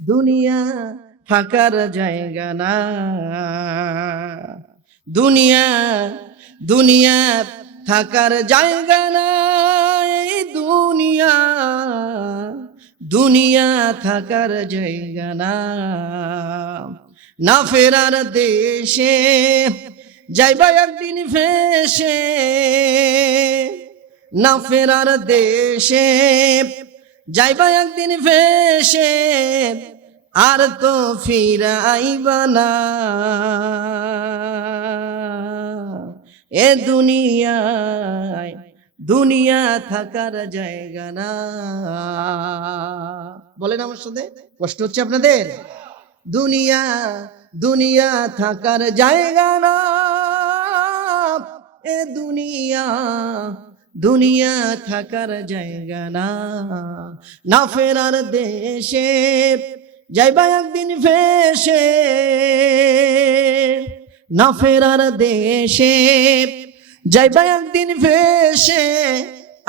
দুনিয়া থাকার জায়গা না। দুনিয়া দুনিয়া থাকার জায়গা না। এই দুনিয়া দুনিয়া থাকার জায়গা না। না ফেরার দেশে যাইবা একদিন ফেসে। না ফেরার দেশে যাইবা একদিন ফেসে, আর তো ফিরাইবা না। এ দুনিয়ায় দুনিয়া থাকার জায়গা না। বলেন আমার সাথে, কষ্ট হচ্ছে আপনাদের? দুনিয়া দুনিয়া থাকার জায়গা না। এ দুনিয়া দুনিয়া থাকার জায়গা না। না ফেরার দেশে যাইবা একদিন ফেসে। না ফেরার দেশে যাইবা একদিন ফেসে,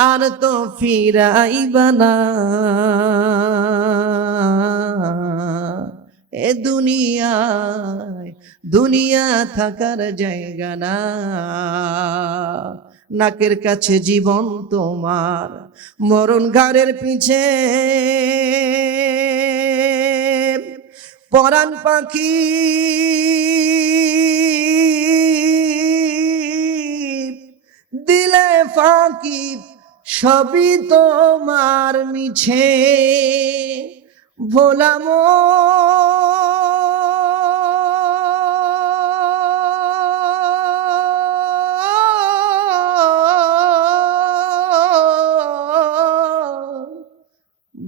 আর তো ফিরাইবা না। এ দুনিয়ায় দুনিয়া থাকার জায়গা না। নাকের কাছে জীবন তোমার, মরণ ঘাড়ের পিছে। পরাণ পাখি দিলে ফাঁকি, সবই তোমার মিছে। ভোলাম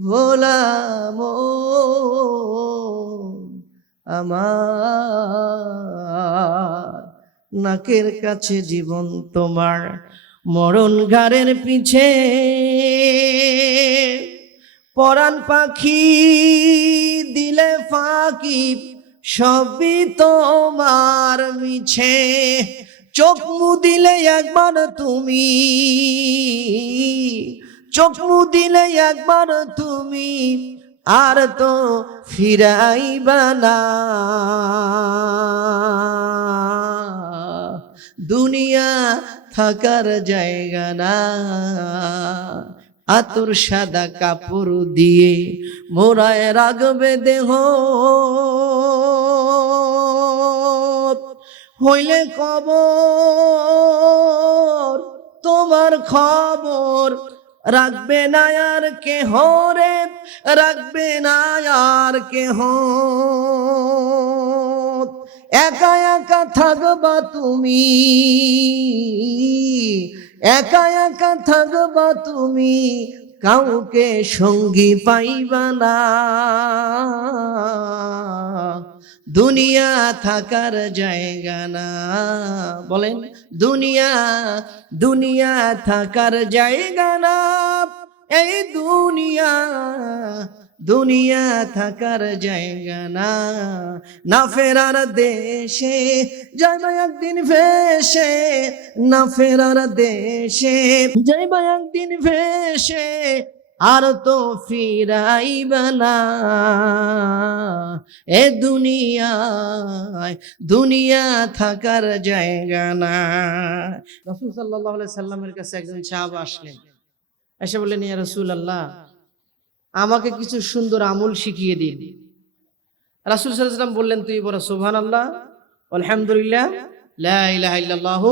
ভোলাম আমার, নাকের কাছে জীবন তোমার, মরণ ঘাড়ের পিছে। পরাণ পাখি দিলে ফাঁকি, সবই তোমার মিছে। চোখ মুদিলে একবার তুমি, চোখ মুদিলে একবার তুমি, আর তো ফিরাইবা না। দুনিয়া থাকার জায়গা না। আতর সাদা কাপড় দিয়ে মোড়ায় রাখবে দেহ, হইলে কবর তোমার খবর রাখবে না আর কেহ রে, রাখবে না আর কেহ। একা একা থাকবা তুমি, একা একা থাকবা তুমি, কাউকে সঙ্গী পাইবা না। দুনিয়া থাকার জায়গা না। বলেন, দুনিয়া দুনিয়া থাকার জায়গা না। এই দুনিয়া দুনিয়া থাকার জায়গা না। না ফেরার দেশে যাইবা একদিন ভেসে। না ফেরার দেশে যাইবা একদিন ভেসে, আর তো ফিরাইবা না। এ দুনিয়ায় দুনিয়া থাকার জায়গা না। রাসূল সাল্লাল্লাহু আলাইহি সাল্লামের কাছে একজন সাহাবা আসলেন, এসে বললেন, ইয়া রাসূলুল্লাহ, আমাকে কিছু সুন্দর আমল শিখিয়ে দিন। রাসূল সাল্লাল্লাহু আলাইহি সাল্লাম বললেন, তুই বলো সুবহানাল্লাহ, আলহামদুলিল্লাহ, লা ইলাহা ইল্লাল্লাহু,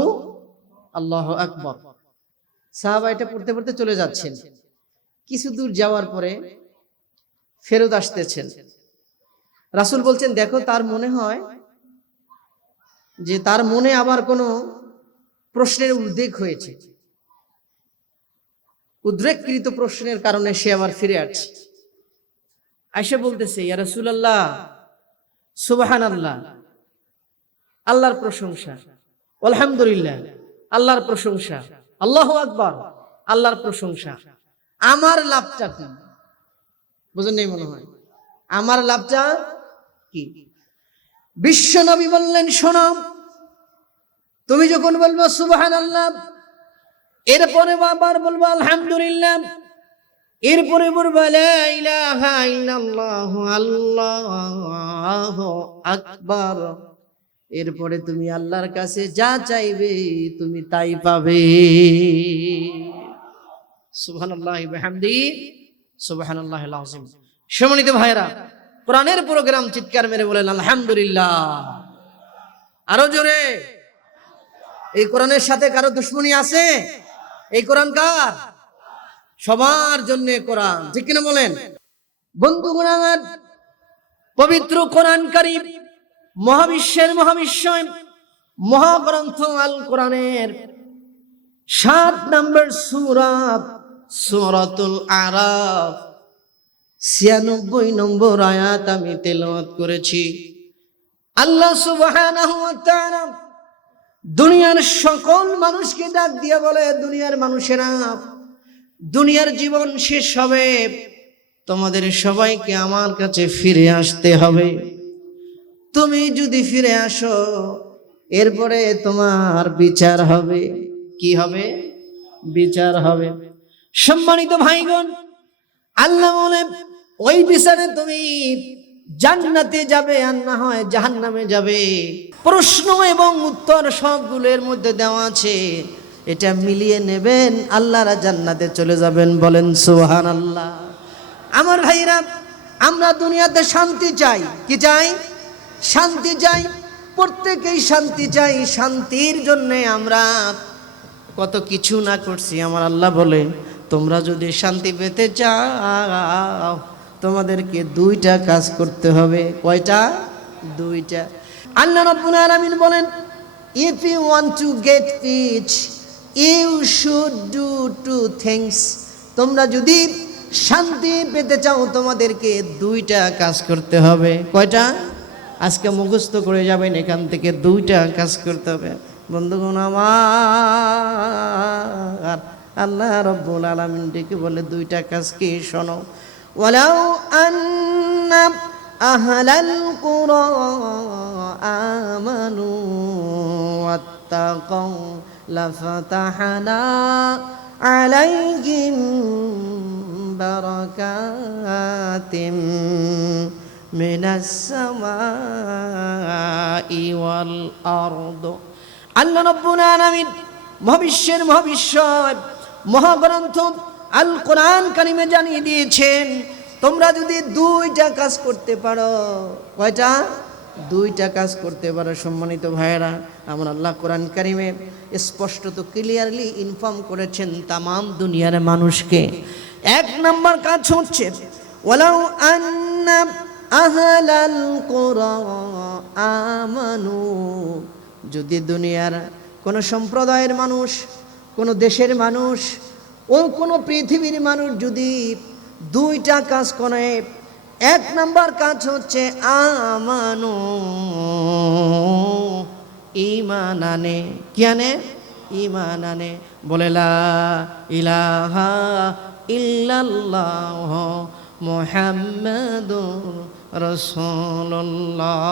আল্লাহু আকবার। সাহাবা এটা পড়তে পড়তে চলে যাচ্ছেন। কিছু দূর যাওয়ার পরে ফেরত আসতেছেন। রাসূল বলছেন, দেখো, তার মনে হয় যে তার মনে আবার কোনো প্রশ্নের উদ্রেক হয়েছে। উদ্রেককৃত প্রশ্নের কারণে সে আবার ফিরে আসছে। আয়েশা বলতেছে, ইয়া রাসূলুল্লাহ, সুবহানাল্লাহ, আল্লাহর প্রশংসা, আলহামদুলিল্লাহ, আল্লাহর প্রশংসা, আল্লাহু আকবার, আল্লাহর প্রশংসা, আমার লাভটা কি? বুঝেন নাই মনে হয়। আমার লাভটা কি? বিশ্ব নবী বললেন, শোনো, তুমি যখন বলবো সুবহানাল্লাহ, এরপরে আবার বলবো আলহামদুলিল্লাহ, এরপরে বলবা লা ইলাহা ইল্লাল্লাহু আল্লাহু আকবার। এরপরে তুমি আল্লাহর কাছে যা চাইবে তুমি তাই পাবে। সুবহানাল্লাহি ওয়া বিহামদিহি সুবহানাল্লাহিল আযীম। সম্মানিত ভাইরা, কোরআনের প্রোগ্রাম চিৎকার মেরে বলেন আলহামদুলিল্লাহ। আরো জোরে। এই কোরআনের সাথে কারো দুশমনি আছে? এই কোরআন কার? সবার জন্য কোরআন, ঠিক কিনা বলেন? বন্ধুগণ আমার, পবিত্র কোরআন কারীম মহাবিশ্বের মহাবিশ্বয় মহাগ্রন্থ আল কোরআনের 7 নম্বর সূরা সূরাতুল আরাফ 96 নম্বর আয়াত আমি তেলাওয়াত করেছি। আল্লাহ সুবহানাহু ওয়া তাআলা দুনিয়ার সকল মানুষকে ডাক দিয়ে বলে, দুনিয়ার মানুষেরা, দুনিয়ার জীবন শেষ হবে, তোমাদের সবাইকে আমার কাছে ফিরে আসতে হবে। তুমি যদি ফিরে আসো, এরপরে তোমার বিচার হবে। কি হবে? বিচার হবে। সম্মানিত ভাইগণ, আল্লাহ বলে ওই বিচারে তুমি জান্নাতে যাবে আর না হয় জাহান্নামে যাবে। প্রশ্ন এবং উত্তর সবগুলোর মধ্যে দেওয়া আছে, এটা মিলিয়ে নেবেন, আল্লাহরা জান্নাতে চলে যাবেন। বলেন সুবহানাল্লাহ। আমার ভাইরা, আমরা দুনিয়াতে শান্তি চাই। কি চাই? শান্তি চাই। প্রত্যেকেই শান্তি চাই। শান্তির জন্য আমরা কত কিছু না করছি। আমার আল্লাহ বলে, তোমরা যদি শান্তি পেতে চাও তোমাদেরকে 2টা কাজ করতে হবে। কয়টা? 2টা। আল্লাহ রাব্বুল আলামিন বলেন, if you want to get peace you should do 2 things। তোমরা যদি শান্তি পেতে চাও তোমাদেরকে 2টা কাজ করতে হবে। কয়টা? আজকে মুখস্থ করে যাবেন এখান থেকে, 2টা কাজ করতে হবে। বন্ধুগণ আমার, আল্লাহ রাব্বুল আলামিন ডেকে বলে 2টা কাজ কি? শোনো। ওয়ালাউ আন্না আহলাল কুরা আমানু ওয়াত্তাকাউ লাফাতাহনা আলাইহিম বারাকাতিম মিনাস সামাই ওয়াল আরদ। আল্লাহ রাব্বুল আলামিন মহাবিশ্বের মহাবিশ্বয় মহাগ্রন্থ আল কোরআন কারিমে জানিয়ে দিয়েছেন, তোমরা যদি 2টা কাজ করতে পারো। কয়টা? 2টা কাজ করতে পারো। সম্মানিত ভাইয়েরা, আমার আল্লাহ কোরআন কারিমে স্পষ্টত ক্লিয়ারলি ইনফর্ম করেছেন তামাম দুনিয়ার মানুষকে। 1 নম্বর কাজ হচ্ছে, ওয়ালাউ আন্না আহলাল কুরা আমানু। যদি দুনিয়ার কোন সম্প্রদায়ের মানুষ, কোন দেশের মানুষ ও কোন পৃথিবীর মানুষ যদি 2টা কাজ করে, 1 নম্বর কাজ হচ্ছে আমানু, ঈমান আনে। কি আনে? ঈমান আনে। বলে লা ইলাহা ইল্লাল্লাহ মুহাম্মাদুর রাসূলুল্লাহ।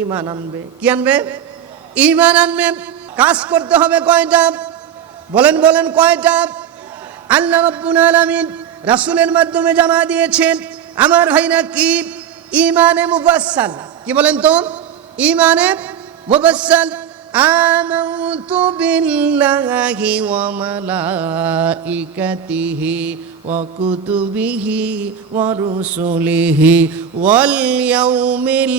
ঈমান আনবে। কি আনবে? ঈমান আনবে। কাজ করতে হবে কয়টা? বলেন বলেন কয়টা? আল্লাহ রাব্বুল আলামিন রাসূলের মাধ্যমে জানা দিয়েছেন। আমার ভাইরা, কি? ঈমানে মুফাসসাল। কি বলেন তো? ঈমানে মুফাসসাল। আমানতু বিল্লাহি ওয়া মালাইকাতিহি ওয়া কুতুবিহি ওয়া রুসুলিহি ওয়াল ইয়াউমিল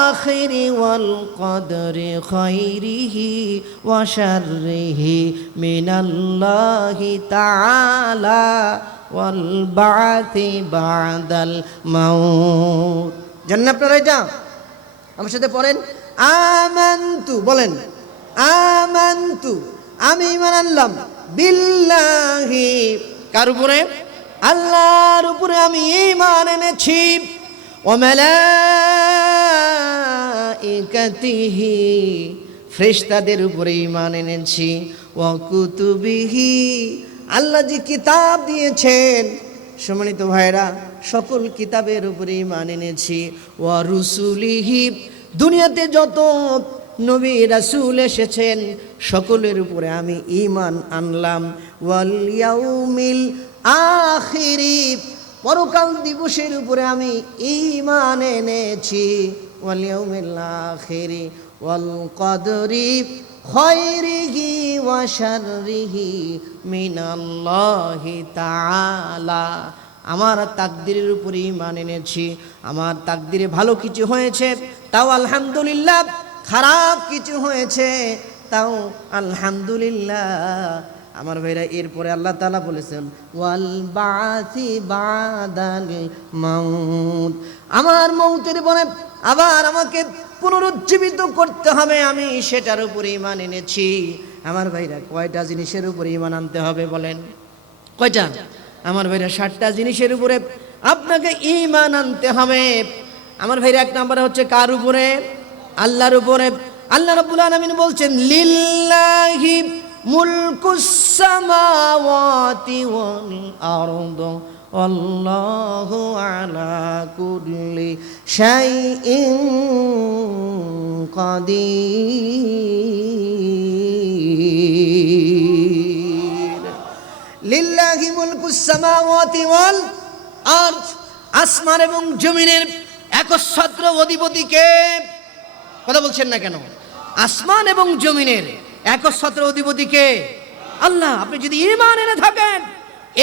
আখিরি ওয়াল কদরি খাইরিহি ওয়া শাররিহি মিনাল্লাহি তাআলা ওয়াল বা'থি বা'দাল মাউত। জানেন আপনারা এটা? আমার সাথে পড়েন, আমানতু। বলেন আমানতু, আমি ঈমান আনলাম। বিল্লাহি, কার উপরে? আল্লাহর উপরে আমি ঈমান এনেছি। ওয়া মালাইকাতিহি, ফেরেশতাদের উপরে ঈমান এনেছি। ওয়া কুতুবিহি, আল্লাহ যে কিতাব দিয়েছেন, সম্মানিত ভাইরা, সকল কিতাবের উপরে ঈমান এনেছি। ওয়া রুসুলিহি, দুনিয়াতে যত নবী রাসূল এসেছেন সকলের উপরে আমি ঈমান আনলাম। ওয়াল ইয়াউমিল আখিরি, পরকাল দিবসের উপরে আমি ঈমান এনেছি, ওয়াল ইয়াউমিল আখিরি ওয়াল কদরি খায়রিহি ওয়া শাররিহি মিনাল্লাহি তাআলা। আমার তাকদীরের উপরে ঈমান এনেছি, আমার তাকদীরে ভালো কিছু হয়েছে তাও আলহামদুলিল্লাহ, খারাপ কিছু হয়েছে তাও আলহামদুলিল্লাহ। আমার ভাইরা, এরপরে আল্লাহ তাআলা বলেছেন ওয়াল বাসি বাদাল মাউত, আমার মৌতের পরে আবার আমাকে পুনরুজ্জীবিত করতে হবে, আমি সেটার উপরে ঈমান এনেছি। আমার ভাইরা, কয়টা জিনিসের উপরে ঈমান আনতে হবে বলেন? কয়টা? আমার ভাইরা, 7টা জিনিসের উপরে আপনাকে ঈমান আনতে হবে। আমার ভাইরা, 1 নম্বরে হচ্ছে কার উপরে? আল্লাহর উপরে। আল্লাহ রাব্বুল আলামিন বলছেন লিল্লাহি মুলকুস সামাওয়াতি ওয়াল আরদ আল্লাহু আলা কুল্লি শাইইন কাদির। লিল্লাহি মুলকুস সামাওয়াতি ওয়াল আরদ, আসমান এবং জমিনের একচ্ছত্র অধিপতি কে? কথা বলছেন না কেন? আসমান এবং জমিনের একচ্ছত্র অধিপতি কে? আল্লাহ। আপনি যদি ঈমান এনে থাকেন,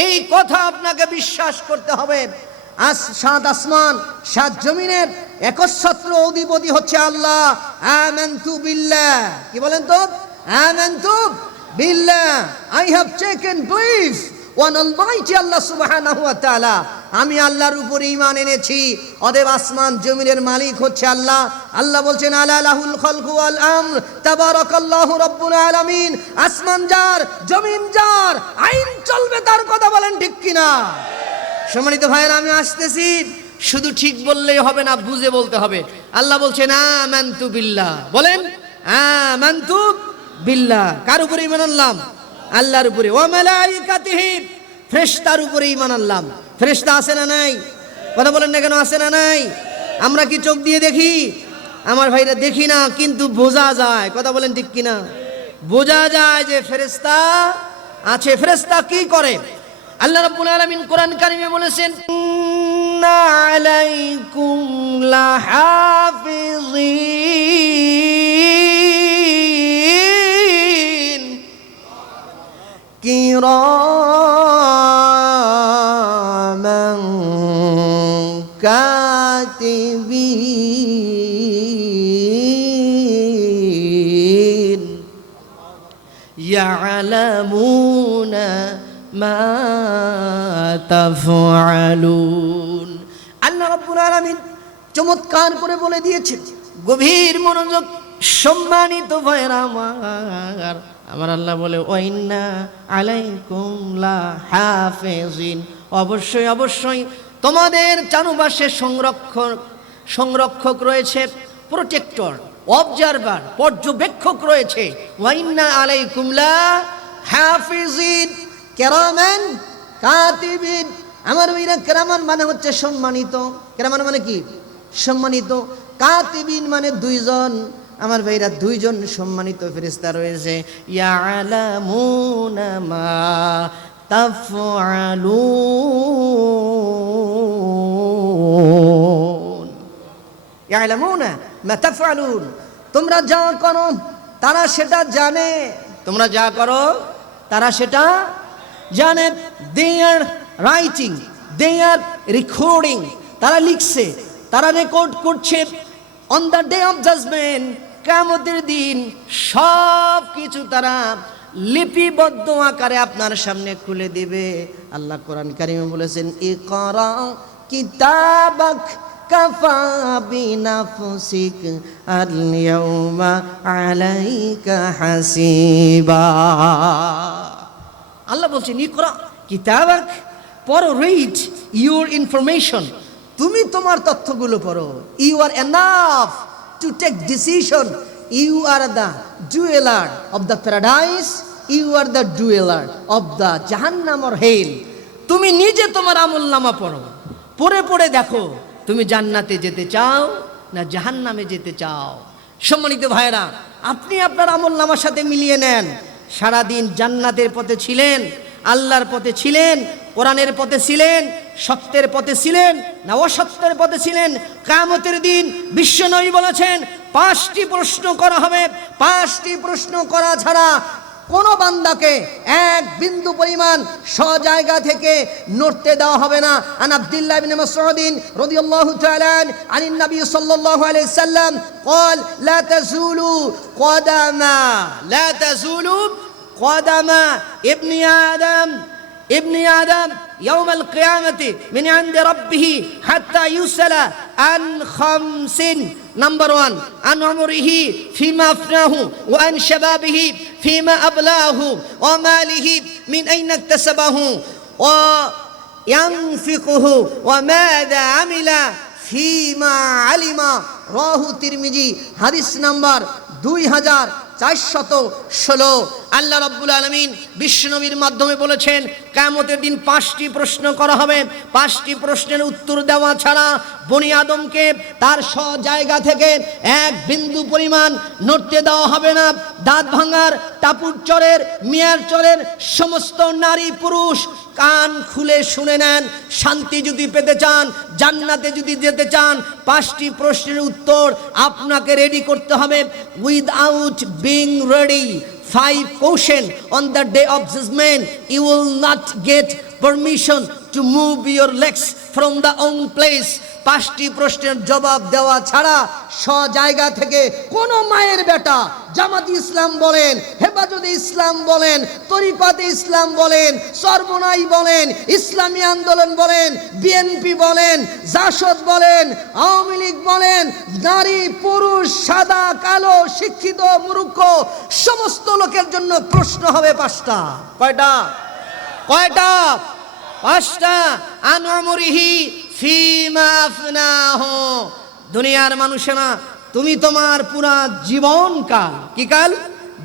এই কথা আপনাকে বিশ্বাস করতে হবে। 7 আসমান 7 জমিনের একচ্ছত্র অধিপতি হচ্ছে আল্লাহ। আমানতু বিল্লাহ, কি বলেন তো? আমানতু বিল্লাহ, I have taken believe one almighty Allah সুবহানাহু ওয়া তাআলা। আমি আল্লাহর উপরে ঈমান এনেছি, অতএব আসমান জমিনের মালিক হচ্ছে আল্লাহ। আল্লাহ বলছেন আলা লাহুল খালকু ওয়াল আমর তাবারাকাল্লাহু রাব্বুল আলামিন। আসমান যার, জমিন যার, আইন চলবে তার। কথা বলেন ঠিক কিনা? সম্মানিত ভাইয়েরা, আমি আসতেছি, শুধু ঠিক বললেই হবে না, বুঝে বলতে হবে। আল্লাহ বলছেন আমানতু বিল্লাহ, বলেন আমানতু বিল্লাহ। কার উপরে ঈমান আনলাম? আল্লাহর উপরে। ওয়া মালাইকাতিহি, ফেরেশতার উপরে ঈমান আনলাম। ফেরেশতা আছে না নাই? কথা বলেন না কেন? আছে না নাই? আমরা কি চোখ দিয়ে দেখি? আমার ভাইরা, দেখি না, কিন্তু বোঝা যায়। কথা বলেন ঠিক কিনা? বোঝা যায় যে ফেরেশতা আছে। ফেরেশতা কি করে? আল্লাহ রাব্বুল আলামিন কোরআন কারিমে বলেছেন ইন্না আলাইকুম লাহাফিজিন কিরামান কাতিবিন ইয়ালামুনা মা তাফআলুন। আল্লাহ রাব্বুল আলামিন চমৎকার করে বলে দিয়েছেন, গভীর মনোযোগ। সম্মানিত ভাইরা আমার আল্লাহ বলে ওয়াইন্না আলাইকুম লাহাফিজিন, অবশ্যই অবশ্যই তোমাদের চারপাশে সংরক্ষক রয়েছে, প্রোটেক্টর, অবজারভার, পর্যবেক্ষক রয়েছে। ওয়াইন্না আলাইকুম লাহাফিজিন কিরামান কাতিবিন। আমার ভাইরা, কিরামান মানে হচ্ছে সম্মানিত। কিরামান মানে কি? সম্মানিত। কাতিবিন মানে 2 জন। আমার ভাইরা, 2 জন সম্মানিত ফেরেশতা রয়েছে। ইয়ালামুনা মা তাফআলুন, ইয়ালামুনা মা তাফআলুন, তোমরা যা করো তারা সেটা জানে। তোমরা যা করো তারা সেটা জানে। দে আর রাইটিং, দে আর রেকর্ডিং, তারা লিখছে, তারা রেকর্ড করছে। On the day of judgment, কিয়ামতের দিন সব কিছু তারা লিপিবদ্ধ আকারে আপনার সামনে খুলে দিবে। আল্লাহ কোরআন কারিমে বলেছেন ইকরা কিতাবাক কাফা বিনাফসিক আল ইয়াউমা আলাইকা হাসিবা। আল্লাহ বলছেন ইকরা কিতাবাক, পড়ো, রিড ইউর ইনফরমেশন, তুমি তোমার তথ্যগুলো পড়ো। You are enough to take decision. You are the dweller of the paradise, you are the dweller of the জাহান্নাম অর হেল। তুমি নিজে তোমার আমলনামা পড়ো, পড়ে পড়ে দেখো তুমি জান্নাতে যেতে চাও না জাহান্নামে যেতে চাও। সম্মানিত ভাইরা, আপনি আপনার আমলনামার সাথে মিলিয়ে নেন। সারাদিন জান্নাতের পথে ছিলেন, আল্লাহর পথে ছিলেন, কোরআনের পথে ছিলেন, সত্যের পথে ছিলেন না অসত্যের পথে ছিলেন? কিয়ামতের দিন বিশ্বনবী বলেছেন 5টি প্রশ্ন করা হবে। 5টি প্রশ্ন করা ছাড়া কোন বান্দাকে এক বিন্দু পরিমাণ জায়গা থেকে নড়তে দেওয়া হবে না। আন আব্দুল্লাহ ইবনে মাসউদ রাদিয়াল্লাহু তাআলা আনিন নবী সাল্লাল্লাহু আলাইহি সাল্লাম قال لا تزول قدم ابن آدم يوم القيامة من عند ربه حتى يسأل عن 5. نمبر 1 عن عمره فيما أفناه وعن شبابه فيما أبلاه وماله من أين اكتسبه وينفقه وماذا عمل فيما علم رواه الترمذي حديث نمبر 2416। আল্লাহ রাব্বুল আলামিন বিশ্বনবীর মাধ্যমে বলেছেন কিয়ামতের দিন 5টি প্রশ্ন করা হবে। 5টি প্রশ্নের উত্তর দেওয়া ছাড়া বনি আদমকে তার জায়গা থেকে এক বিন্দু পরিমাণ নড়তে দেওয়া হবে না। দাঁত ভাঙার, টাপুর চরের, মিয়ার চরের সমস্ত নারী পুরুষ কান খুলে শুনে নেন। শান্তি যদি পেতে চান, জান্নাতে যদি যেতে চান, 5টি প্রশ্নের উত্তর আপনাকে রেডি করতে হবে। Without being ready 5 questions on the day of judgment, you will not get permission to move your legs from the own place. 5টি প্রশ্নের জবাব দেওয়া ছাড়া জায়গা থেকে কোন মায়ের বেটা জামাত ইসলাম বলেন, হেফাজতে ইসলাম বলেন, তরিকতে ইসলাম বলেন, সর্বনাই বলেন, ইসলামী আন্দোলন বলেন, বিএনপি বলেন, জাসদ বলেন, আওয়ামী লীগ বলেন, নারী পুরুষ সাদা কালো শিক্ষিত মূর্খ সমস্ত লোকের জন্য প্রশ্ন হবে 5টা। কয়টা? 5টা। আন উমরিহি ফিমা আফনাহু। দুনিয়ার মানুষেরা, তুমি তোমার পুরা জীবনকাল, কি কাল?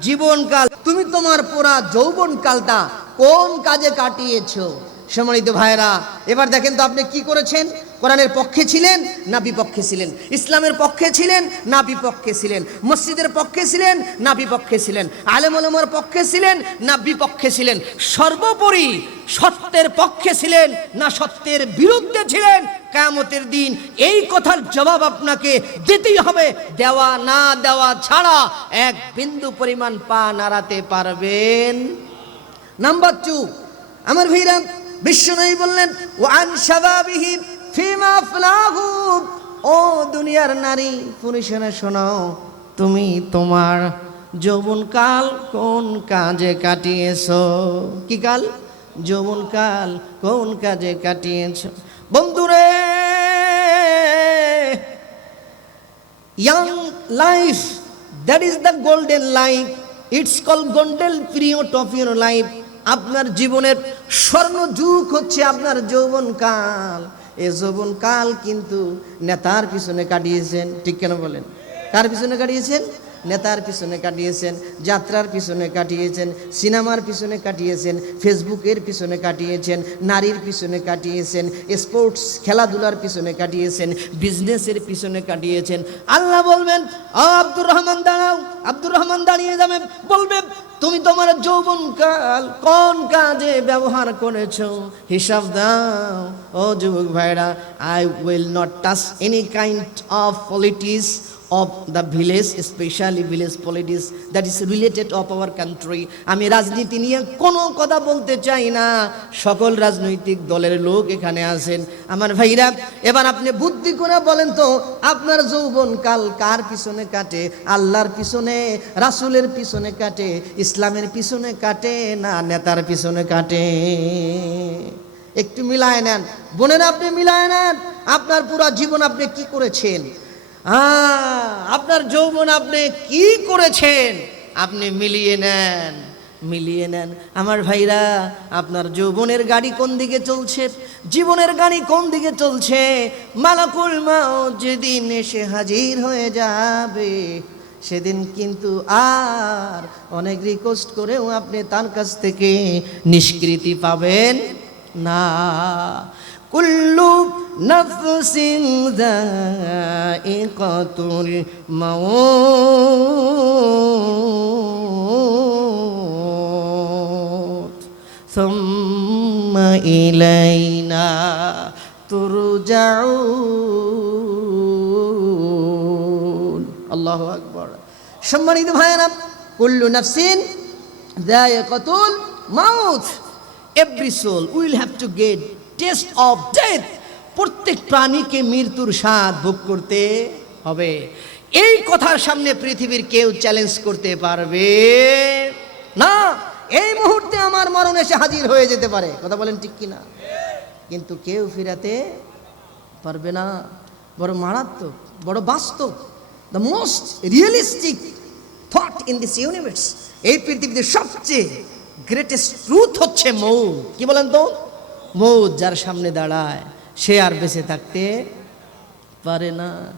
জীবনকাল, তুমি তোমার পুরা যৌবনকালটা কোন কাজে কাটিয়েছো? সম্মানিত ভাইরা, এবার দেখেন তো আপনি কি করেছেন। কোরআনের পক্ষে ছিলেন না বিপক্ষে ছিলেন? ইসলামের পক্ষে ছিলেন না বিপক্ষে ছিলেন? মসজিদের পক্ষে ছিলেন না বিপক্ষে ছিলেন? আলেম ওলামার পক্ষে ছিলেন না বিপক্ষে ছিলেন? সর্বোপরি সত্যের পক্ষে ছিলেন না সত্যের বিরুদ্ধে ছিলেন? কিয়ামতের দিন এই কথার জবাব আপনাকে দিতেই হবে। দেওয়া না দেওয়া ছাড়া এক বিন্দু পরিমাণ পা নাড়াতে পারবেন। নাম্বার 2, আমার ভাইরা, বিশ্বনবী বললেন ওয়ান শাবাবিহি ফিমা আফলাহু। ও দুনিয়ার নারী পুরুষেরা শোনো, তুমি তোমার যৌবনকাল কোন কাজে কাটিয়েছো? কি কাল? যৌবনকাল কোন কাজে কাটিয়েছো? বন্ধুরে, young life, that is the golden life, it's called golden period of your life. আপনার জীবনের স্বর্ণ যুগ হচ্ছে আপনার যৌবনকাল। এই যৌবনকাল কিন্তু নেতার পিছনে কাটিয়েছেন, ঠিক কেন বলেন? কার পিছনে কাটিয়েছেন? নেতার পিছনে কাটিয়েছেন, যাত্রার পিছনে কাটিয়েছেন, সিনেমার পিছনে কাটিয়েছেন, ফেসবুকের পিছনে কাটিয়েছেন, নারীর পিছনে কাটিয়েছেন, স্পোর্টস খেলাধুলার পিছনে কাটিয়েছেন, বিজনেসের পিছনে কাটিয়েছেন। আল্লাহ বলবেন, ও আব্দুর রহমান দাঁড়াও। আব্দুর রহমান দাঁড়িয়ে যাবেন, বলবে তুমি তোমার যৌবনকাল কোন কাজে ব্যবহার করেছো? হিসাব দাও। ও যুবক ভাইরা, I will not touch any kind of politics of the village, especially village politics that is related of our country. আমি রাজনীতি নিয়ে কোনো কথা বলতে চাই না। সকল রাজনৈতিক দলের লোক এখানে আছেন। আমার ভাইরা, এবার আপনি বুদ্ধি করে বলেন তো, আপনার যৌবনকাল কার পিছনে কাটে? আল্লাহর পিছনে, রাসূলের পিছনে কাটে, ইসলামের পিছনে কাটে না নেতার পিছনে কাটে? একটু মিলায় নেন বোনেরা, আপনি মিলায় নেন আপনার পুরো জীবন আপনি কি করেছেন, আপনার যৌবন আপনি কি করেছেন, আপনি মিলিয়ে নেন, মিলিয়ে নেন। আমার ভাইরা, আপনার যৌবনের গাড়ি কোন দিকে চলছে, জীবনের গাড়ি কোন দিকে চলছে? মালাকুল মাউত যেদিন এসে হাজির হয়ে যাবে, সেদিন কিন্তু আর অনেক রিকোয়েস্ট করেও আপনি তার কাছ থেকে নিষ্কৃতি পাবেন না। কুল্লু নাফসিন যায়িকাতুল মাউত সুম্মা ইলাইনা তুরজাউন। আল্লাহু আকবার। সম্মানিত ভাইয়েরা, কুল্লু নাফসিন যায়িকাতুল মাউত, every soul will have to get test of death. প্রত্যেক প্রাণীকে মৃত্যুর স্বাদ ভোগ করতে হবে। এই কথার সামনে পৃথিবীর কেউ চ্যালেঞ্জ করতে পারবে না। এই মুহূর্তে আমার মরণ এসে হাজির হয়ে যেতে পারে, কথা বলেন ঠিক কিনা? কিন্তু কেউ ফিরাতে পারবে না। বড় মারাত্মক, বড় বাস্তব, the most realistic thought in this universe. এই পৃথিবীতে সবচেয়ে গ্রেটেস্ট ট্রুথ হচ্ছে মৌত। কি বলেন তো? মৌত যার সামনে দাঁড়ায় সে আর বেঁচে থাকতে পারে না।